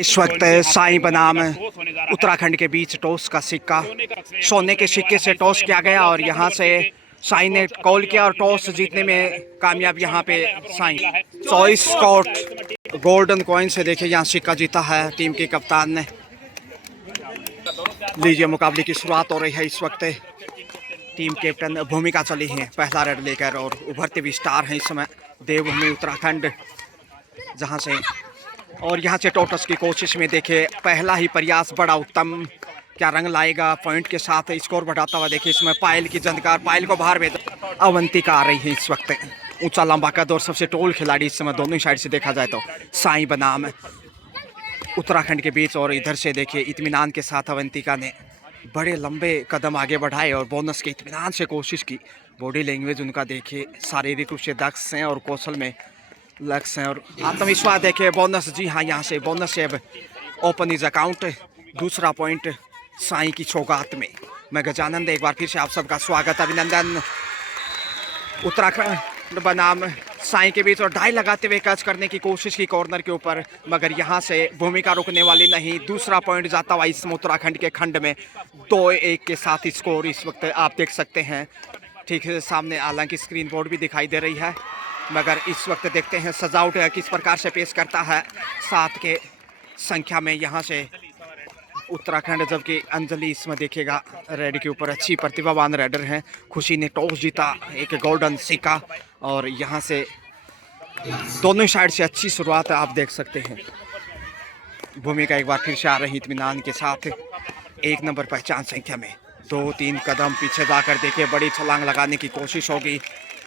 इस वक्त साई बनाम उत्तराखंड के बीच टॉस का सिक्का, सोने के सिक्के से टॉस किया गया और यहाँ से साई ने कॉल किया और टॉस जीतने में कामयाब यहाँ पे साई। चॉइस स्कॉट गोल्डन कॉइन से देखिए यहाँ सिक्का जीता है टीम के कप्तान ने। लीजिए मुकाबले की शुरुआत हो रही है। इस वक्त टीम कैप्टन भूमिका चली है पहला रेड लेकर और उभरते भी स्टार हैं इस समय देवभूमि उत्तराखंड जहाँ से। और यहाँ से टॉस की कोशिश में देखे पहला ही प्रयास बड़ा उत्तम, क्या रंग लाएगा पॉइंट के साथ स्कोर बढ़ाता हुआ। देखिए इसमें पायल की जंदकार, पायल को बाहर भेज अवंतिका आ रही है इस वक्त। ऊंचा लंबा कद और सबसे टोल खिलाड़ी इस समय दोनों साइड से देखा जाए तो साई बनाम उत्तराखंड के बीच। और इधर से देखिए इत्मीनान के साथ अवंतिका ने बड़े लंबे कदम आगे बढ़ाए और बोनस के इत्मीनान से कोशिश की। बॉडी लैंग्वेज उनका देखिए शारीरिक रूप से दक्ष हैं और कौशल में लक्ष्य हैं और आत्मविश्वास देखिए। बोनस, जी हाँ, यहाँ से बोनस से अब ओपन इज अकाउंट। दूसरा पॉइंट साई की सौगात में। मैं गजानंद एक बार फिर से आप सबका स्वागत, अभिनंदन। उत्तराखंड बनाम साई के बीच और डाई लगाते हुए कैच करने की कोशिश की कॉर्नर के ऊपर, मगर यहाँ से भूमिका रुकने वाली नहीं। दूसरा पॉइंट जाता हुआ इसमें उत्तराखंड के खंड में 2-1 के साथ स्कोर इस वक्त आप देख सकते हैं ठीक है सामने। हालांकि स्क्रीन बोर्ड भी दिखाई दे रही है, मगर इस वक्त देखते हैं सजावट किस प्रकार से पेश करता है। 7 के संख्या में यहाँ से उत्तराखंड, जबकि अंजलि इसमें देखिएगा रेड के ऊपर अच्छी प्रतिभावान रेडर हैं। खुशी ने टॉस जीता, एक गोल्डन सिक्का और यहाँ से दोनों साइड से अच्छी शुरुआत आप देख सकते हैं। भूमिका एक बार फिर से आ रही इत्मीनान के साथ 1 नंबर पहचान संख्या में। 2-3 कदम पीछे जाकर देखिए बड़ी छलांग लगाने की कोशिश होगी।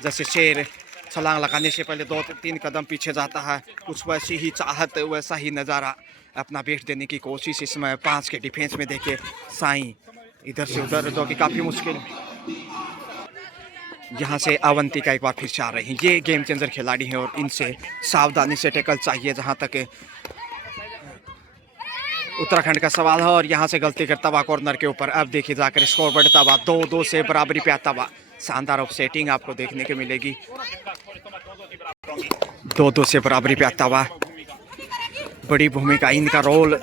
जैसे शेर छलांग लगाने से पहले 2-3 कदम पीछे जाता है, कुछ वैसी ही चाहत, वैसा ही नज़ारा, अपना बेस्ट देने की कोशिश इसमें 5 के डिफेंस में। देखिए साई इधर से उधर जो कि काफ़ी मुश्किल। यहाँ से अवंतिका एक बार फिर से आ रही हैं। ये गेम चेंजर खिलाड़ी हैं और इनसे सावधानी से टैकल चाहिए जहाँ तक उत्तराखंड का सवाल है। और यहाँ से गलती करता हुआ कॉर्नर के ऊपर अब देखिए जाकर स्कोर बढ़ता हुआ 2-2 से बराबरी पे आता हुआ। शानदार ऑफसेटिंग आपको देखने को मिलेगी। 2-2 से बराबरी पे आता हुआ। बड़ी भूमिका, इनका रोल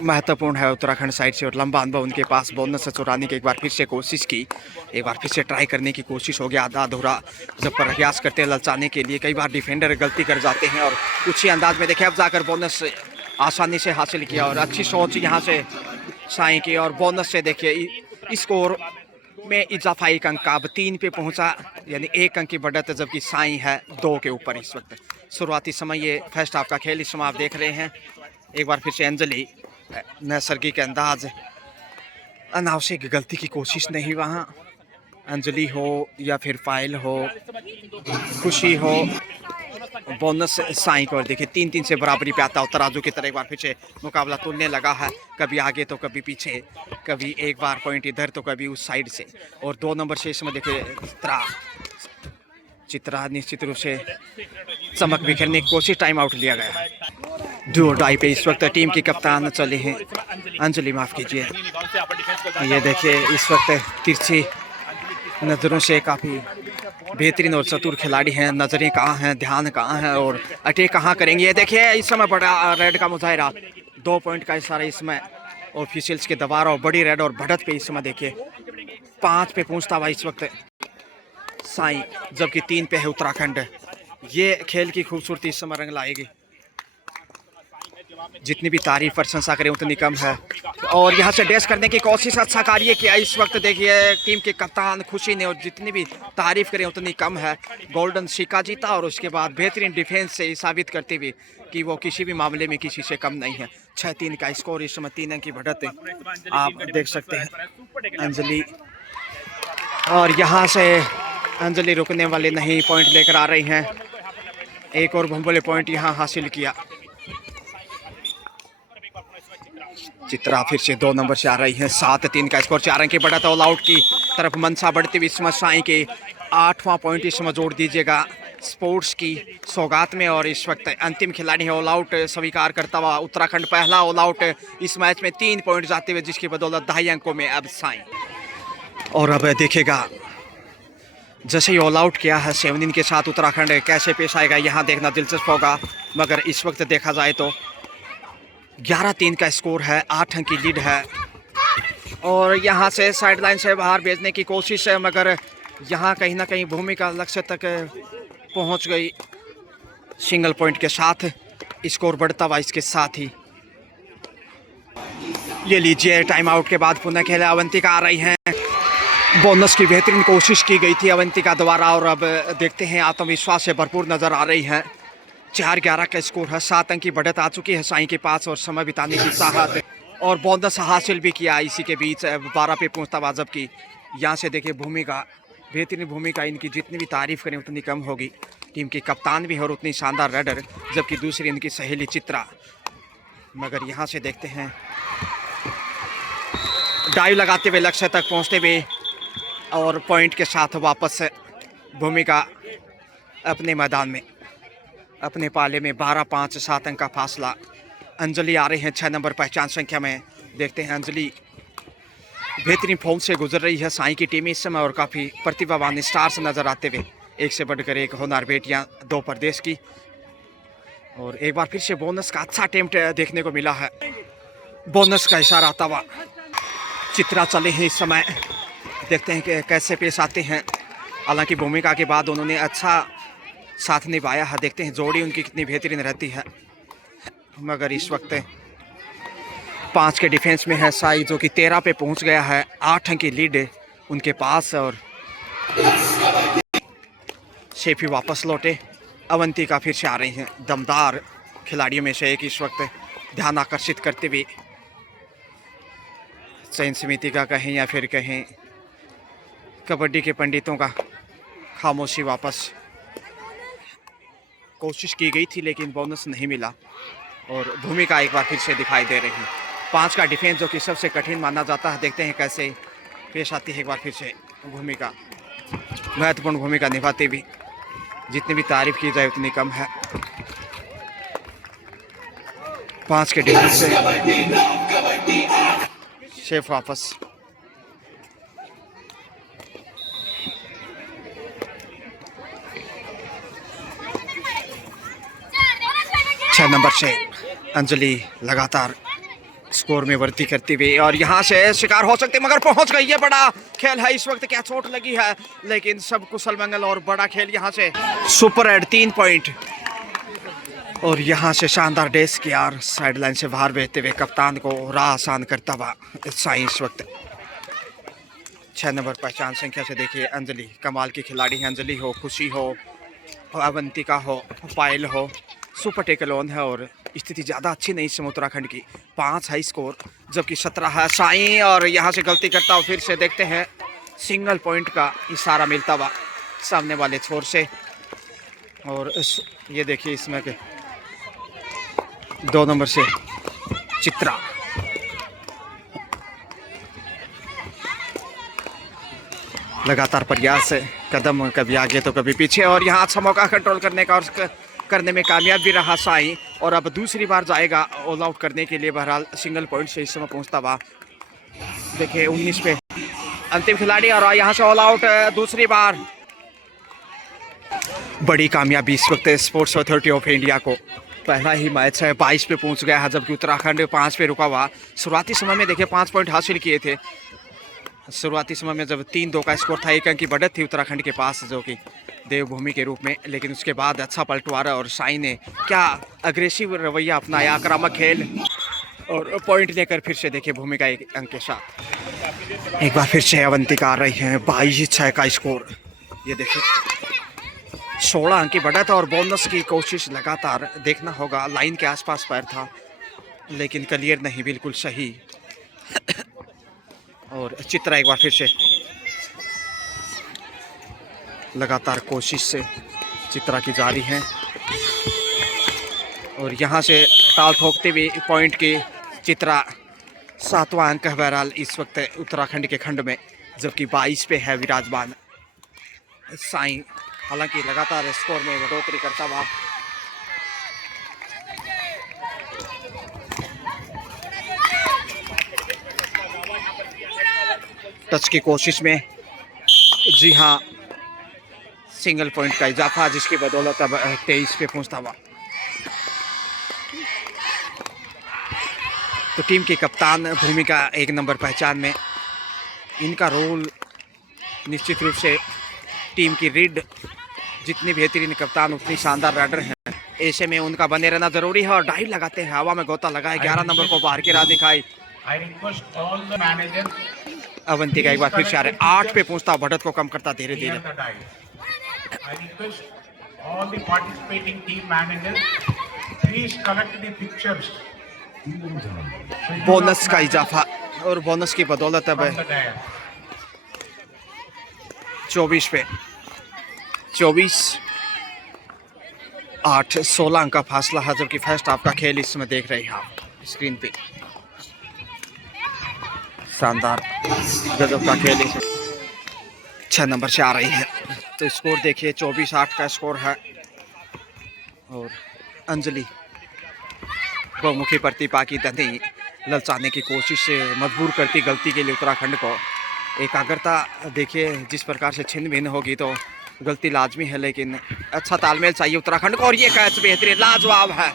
महत्वपूर्ण है उत्तराखंड साइड से और लंबा अनुभव उनके पास। बोनस से चुराने की एक बार फिर से कोशिश की, एक बार फिर से ट्राई करने की कोशिश हो गया आधा अधूरा। जब प्रयास करते हैं ललचाने के लिए, कई बार डिफेंडर गलती कर जाते हैं और कुछ ही अंदाज में देखिए अब जाकर बोनस आसानी से हासिल किया और अच्छी सोच यहाँ से साई की। और बोनस से देखिए स्कोर में इजाफा 1 अंक का, अब 3 पे पहुंचा, यानी 1 अंक की बढ़त, जबकि साई है 2 के ऊपर इस वक्त। शुरुआती समय ये फर्स्ट हाफ का खेल इस समय आप देख रहे हैं। एक बार फिर से अंजलि, नैसर्गिक अंदाज, अनावश्यक गलती की कोशिश नहीं वहाँ। अंजलि हो या फिर पायल हो, खुशी हो, बोनस साई को देखिए 3-3 से बराबरी पे आता हो। तराजू की तरह एक बार फिर से मुकाबला तुलने लगा है, कभी आगे तो कभी पीछे, कभी एक बार पॉइंट इधर तो कभी उस साइड से। और 2 नंबर से इसमें देखिए चित्रा निश्चित रूप से चमक बिखेरने की कोशिश, टाइम आउट लिया गया। डू डाई पे इस वक्त टीम की कप्तान चले हैं अंजलि, माफ कीजिए। ये देखिए इस वक्त तिरछी नज़रों से काफ़ी बेहतरीन और चतुर खिलाड़ी हैं। नज़रें कहाँ हैं, ध्यान कहाँ है और अटैक कहाँ करेंगे। ये देखिए इस समय बड़ा रेड का मुजाहरा, 2 पॉइंट का इशारा इसमें ऑफिशियल्स के दबाव और बड़ी रेड और बढ़त पे इस समय देखिए 5 पे पहुँचता हुआ इस वक्त साई, जबकि 3 पे है उत्तराखंड। ये खेल की खूबसूरती इस समय रंग लाएगी। जितनी भी तारीफ प्रशंसा करें उतनी कम है। और यहाँ से डैश करने की कोशिश, अच्छा कार्य किया इस वक्त देखिए टीम के कप्तान खुशी ने, और जितनी भी तारीफ करें उतनी कम है। गोल्डन सिक्का जीता और उसके बाद बेहतरीन डिफेंस से साबित करते हुए कि वो किसी भी मामले में किसी से कम नहीं है। 6-3 का स्कोर इस समय, 3 अंक की बढ़त आप देख सकते हैं अंजलि। और यहाँ से अंजलि रुकने वाले नहीं, पॉइंट लेकर आ रही हैं। एक और भंबोले पॉइंट यहाँ हासिल किया। चित्रा फिर से 2 नंबर से आ रही है। 7-3 का स्कोर, 4 अंक की बढ़त ऑल आउट की तरफ मनसा बढ़ती हुई इसमें साई के 8वां पॉइंट इसमें जोड़ दीजिएगा स्पोर्ट्स की सौगात में। और इस वक्त अंतिम खिलाड़ी है ऑल आउट स्वीकार करता हुआ उत्तराखंड, पहला ऑल आउट इस मैच में 3 पॉइंट जाते हुए, जिसकी बदौलत 2.5 अंकों में अब साई। और अब देखिएगा जैसे ही ऑल आउट किया है 7 के साथ उत्तराखंड कैसे पेश आएगा, यहाँ देखना दिलचस्प होगा। मगर इस वक्त देखा जाए तो 11-3 का स्कोर है, 8 अंक की लीड है। और यहाँ से साइड लाइन से बाहर भेजने की कोशिश है, मगर यहाँ कहीं ना कहीं भूमिका लक्ष्य तक पहुँच गई। सिंगल पॉइंट के साथ स्कोर बढ़ता हुआ इसके साथ ही। ये लीजिए, टाइम आउट के बाद पुनः खेल अवंतिका आ रही हैं। बोनस की बेहतरीन कोशिश की गई थी अवंतिका द्वारा, और अब देखते हैं आत्मविश्वास से भरपूर नजर आ रही हैं। 4-11 का स्कोर है, 7 अंक की बढ़त आ चुकी है साई के पास, और समय बिताने की चाहत और बोनस हासिल भी किया इसी के बीच 12 पे पहुंचता हुआ। जबकि यहाँ से देखिए भूमिका, बेहतरीन भूमिका, इनकी जितनी भी तारीफ करें उतनी कम होगी। टीम की कप्तान भी है और उतनी शानदार रेडर, जबकि दूसरी इनकी सहेली चित्रा। मगर यहाँ से देखते हैं डाइव लगाते हुए लक्ष्य तक पहुँचते हुए और पॉइंट के साथ वापस भूमिका अपने मैदान में, अपने पाले में। 12-5, 7 अंक का फासला। अंजलि आ रहे हैं 6 नंबर पहचान संख्या में। देखते हैं अंजलि बेहतरीन फॉर्म से गुजर रही है साई की टीम इस समय, और काफ़ी प्रतिभावान स्टार्स नजर आते हुए। एक से बढ़कर एक होनहार बेटियां, 2 प्रदेश की। और एक बार फिर से बोनस का अच्छा अटेम्प्ट देखने को मिला है। बोनस का इशारा आता हुआ चित्रा चले हैं इस समय। देखते हैं कि कैसे पेश आते हैं। हालांकि भूमिका के बाद उन्होंने अच्छा साथ निभाया है। देखते हैं जोड़ी उनकी कितनी बेहतरीन रहती है। मगर इस वक्त 5 के डिफेंस में है साई, जो कि 13 पे पहुंच गया है। 8 अंक की लीड उनके पास, और शेफी वापस लौटे। अवंतिका फिर से आ रही हैं, दमदार खिलाड़ियों में से एक इस वक्त ध्यान आकर्षित करते हुए। चयन समिति का कहें या फिर कहें कबड्डी के पंडितों का खामोशी वापस। कोशिश की गई थी लेकिन बोनस नहीं मिला, और भूमिका एक बार फिर से दिखाई दे रही है। 5 का डिफेंस, जो कि सबसे कठिन माना जाता है। देखते हैं कैसे पेश आती है एक बार फिर से भूमिका। महत्वपूर्ण भूमिका निभाती हुई, जितनी भी तारीफ की जाए उतनी कम है। 5 के डिफेंस से शेफ वापस। छह नंबर से अंजलि लगातार स्कोर में वृद्धि करती हुई, और यहाँ से शिकार हो सकते, मगर पहुंच गई। ये बड़ा खेल है इस वक्त। क्या चोट लगी है, लेकिन सब कुशल मंगल और बड़ा खेल। यहाँ से सुपर एड 3 पॉइंट, और यहाँ से शानदार डेस की यार साइड लाइन से बाहर भेजते हुए कप्तान को राह आसान करता हुआ साई इस वक्त। 6 नंबर पहचान संख्या से देखिए अंजलि, कमाल की खिलाड़ी है। अंजलि हो, खुशी हो, अवंतिका हो, पायल हो, सुपर टेकल ऑन है। और स्थिति ज़्यादा अच्छी नहीं इस उत्तराखंड की। 5 हाई स्कोर, जबकि 17 है साई। और यहाँ से गलती करता हूँ, फिर से देखते हैं सिंगल पॉइंट का इशारा मिलता हुआ सामने वाले छोर से। और ये देखिए इसमें के 2 नंबर से चित्रा। लगातार प्रयास, कदम कभी आगे तो कभी पीछे, और यहाँ अच्छा मौका कंट्रोल करने का और करने में कामयाब भी रहा साई। और अब दूसरी बार जाएगा ऑल आउट करने के लिए। बहरहाल सिंगल पॉइंट से इस समय पहुंचता हुआ देखिए 19 पे अंतिम खिलाड़ी, और यहाँ से ऑल आउट दूसरी बार। बड़ी कामयाबी इस वक्त स्पोर्ट्स अथॉरिटी ऑफ इंडिया को। पहला ही मैच है, 22 पे पहुंच गया है, जबकि उत्तराखंड 5 पे रुका हुआ। शुरुआती समय में देखिए 5 पॉइंट हासिल किए थे। शुरुआती समय में जब 3-2 का स्कोर था, 1 अंक की बढ़त थी उत्तराखंड के पास, जो कि देवभूमि के रूप में। लेकिन उसके बाद अच्छा पलटवारा, और साई ने क्या अग्रेसिव रवैया अपनाया, आक्रामक खेल, और पॉइंट लेकर फिर से देखिए भूमिका 1 अंक के साथ। एक बार फिर से अवंतिका आ रही हैं, 22-6 का स्कोर। ये देखिए 16 अंक की बढ़त, और बोनस की कोशिश लगातार। देखना होगा, लाइन के आसपास पैर था लेकिन क्लियर नहीं, बिल्कुल सही। और चित्रा एक बार फिर से लगातार कोशिश से चित्रा की जारी है, और यहाँ से ताल ठोकते हुए पॉइंट की चित्रा। 7वां अंक है बहरहाल इस वक्त उत्तराखंड के खंड में, जबकि 22 पे है विराजमान साई। हालांकि लगातार स्कोर में बढ़ोतरी करता हुआ टच की कोशिश में। जी हाँ, सिंगल पॉइंट का इजाफा, जिसकी बदौलत अब 23 पे पहुंचता हुआ। तो टीम के कप्तान भूमिका 1 नंबर पहचान में, इनका रोल निश्चित रूप से टीम की रीड, जितनी बेहतरीन कप्तान उतनी शानदार राइडर हैं, ऐसे में उनका बने रहना जरूरी है। और डाइव लगाते हैं, हवा में गोता लगाए, 11 नंबर को बाहर की राह दिखाई। अवंतिका एक बार फिर से आ रहे, 8 पे पहुंचता, बढ़त को कम करता धीरे धीरे। बोनस का इजाफा, और बोनस की बदौलत अब 24 पे 24-8 16 अंक का फासला है, जबकि फर्स्ट हाफ का खेल इस समय देख रहे हैं आप स्क्रीन पे। शानदार गजब का खेल 6 नंबर से आ रही है। तो स्कोर देखिए 24-8 का स्कोर है। और अंजलि बहुमुखी प्रतिभा की धनी ललचाने की कोशिश से मजबूर करती गलती के लिए उत्तराखंड को। एकाग्रता देखिए जिस प्रकार से छिन्न भिन्न होगी तो गलती लाजमी है, लेकिन अच्छा तालमेल चाहिए उत्तराखंड को। और ये कैच बेहतरीन लाजवाब है।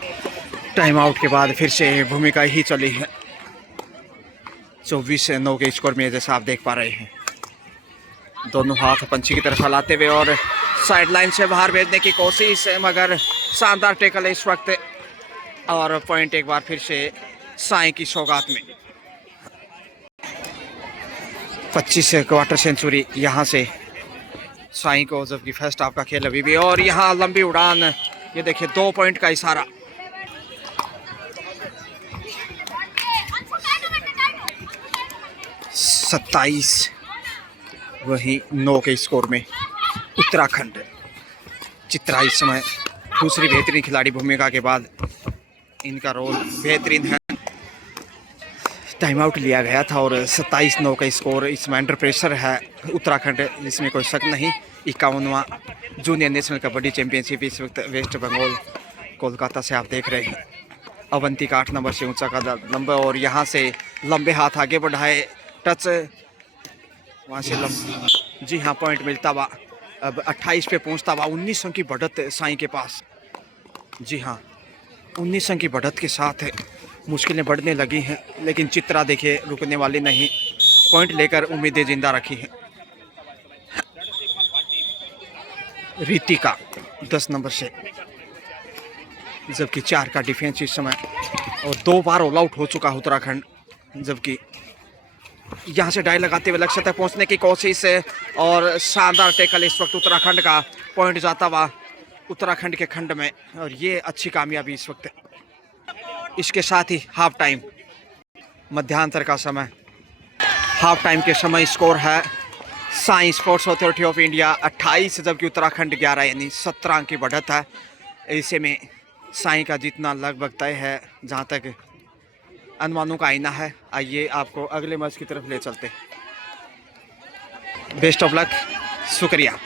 टाइम आउट के बाद फिर से भूमिका ही चली है। 24-9 के स्कोर में जैसा आप देख पा रहे हैं, दोनों हाथ पंछी की तरफ फैलाते हुए और साइड लाइन से बाहर भेजने की कोशिश, मगर शानदार टेकल है इस वक्त। और पॉइंट एक बार फिर से साई की सौगात में। 25 क्वार्टर सेंचुरी यहाँ से साई को, जबकि फर्स्ट हाफ का खेल अभी भी। और यहाँ लंबी उड़ान, ये देखिए 2 पॉइंट का इशारा। सत्ताईस वही 9 के स्कोर में उत्तराखंड। चित्रा इस समय दूसरी बेहतरीन खिलाड़ी भूमिका के बाद, इनका रोल बेहतरीन है। टाइम आउट लिया गया था और 27-9 का स्कोर। इसमें अंडर प्रेशर है उत्तराखंड, इसमें कोई शक नहीं। 51वां जूनियर नेशनल कबड्डी चैंपियनशिप इस वक्त वेस्ट बंगाल कोलकाता से आप देख रहे हैं। अवंतिका 8 नंबर से ऊंचा का लंबा, और यहाँ से लंबे हाथ आगे बढ़ाए, टच वहाँ से जी हाँ पॉइंट मिलता हुआ। अब 28 पे पहुँचता हुआ। 19 अंक की बढ़त साई के पास। जी हाँ 19 अंक की बढ़त के साथ मुश्किलें बढ़ने लगी हैं, लेकिन चित्रा देखिए रुकने वाली नहीं, पॉइंट लेकर उम्मीदें जिंदा रखी हैं। रितिका 10 नंबर से, जबकि 4 का डिफेंस इस समय, और 2 बार ऑल आउट हो चुका उत्तराखंड। जबकि यहाँ से डाई लगाते हुए लक्ष्य तक पहुँचने की कोशिश है, और शानदार टेकल इस वक्त उत्तराखंड का, पॉइंट जाता हुआ उत्तराखंड के खंड में। और ये अच्छी कामयाबी इस वक्त। इसके साथ ही हाफ टाइम, मध्यांतर का समय, हाफ टाइम के समय स्कोर है Sai sports authority of India 28, जबकि उत्तराखंड 11, यानी 17 अंक की बढ़त है। ऐसे में साई का जीतना लगभग तय है, जहाँ तक अनुमानों का आईना है। आइए आपको अगले मैच की तरफ ले चलते। बेस्ट ऑफ लक, शुक्रिया।